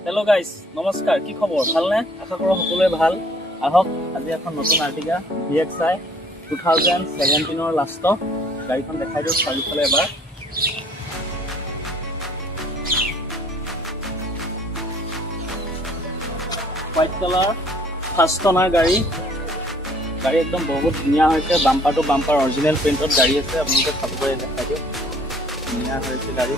hello guys नमस्कार কি খবৰ ভালনে আশা কৰো সকলোৱে ভাল আহক আজি এখন নতুন আৰ্টিকা VXI 2017 ৰ লাষ্ট গাড়ীখন দেখাই দিও চাৰিফালে এবাৰ হোৱাইট কালাৰ ফাৰ্ষ্ট অনাৰ গাড়ী একদম বহুত ধুনীয়া হৈছে বাম্পাৰ টু বাম্পাৰ অৰিজিনেল প্ৰিন্টত গাড়ী আছে আপোনালোকে চাব পাৰে দেখাই দিও ধুনীয়া হৈছে গাড়ী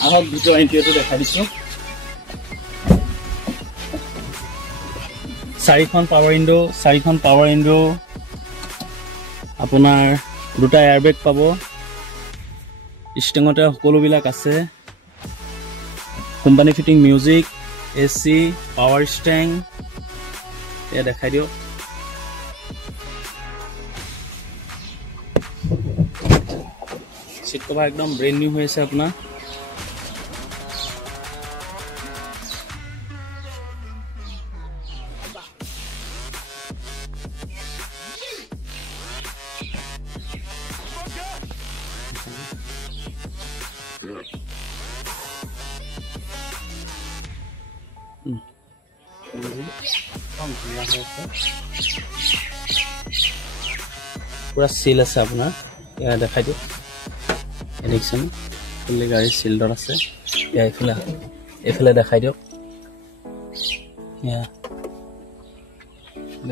আহক ভিতৰৰ ইন্টেৰিয়ৰটো দেখাই দিছো চাৰিখন পাৱাৰ উইন্ডো আপোনাৰ দুটা এয়াৰবেগ পাব স্টিংতে সকলোবিলাক আছে company fitting music AC power steering এ দেখাই দিও সিট কভাৰ একদম ব্ৰেন্ড নিউ হৈ আছে আপোনাৰ पूरा सील আছে আপোনাৰ এয়া দেখাই দিও এডিকশন ফুলি গাড়ী সিলডৰ আছে এয়া এফালে দেখাই দিও এয়া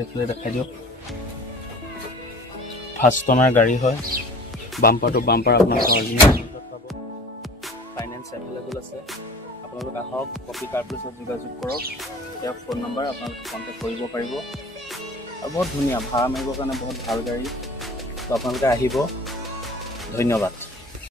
এফালে দেখাই দিও ফাৰ্ষ্ট অনাৰ গাড়ী হয় বাম্পাৰ টু বাম্পাৰ আপোনাৰ অৰিজিনেল পাব ফাইনান্স এভেইলেবল আছে আপোনালোক আহক কপি কাৰ প্লেছত যোগাযোগ কৰক ইয়াৰ ফোন নম্বৰ আপোনালোকে কন্টেক্ট কৰিব পাৰিব আৰু বহুত ধুনীয়া ভাড়া মাৰিবৰ কাৰণে বহুত ভাল গাড়ী তো আপোনালোকে আহিব ধন্যবাদ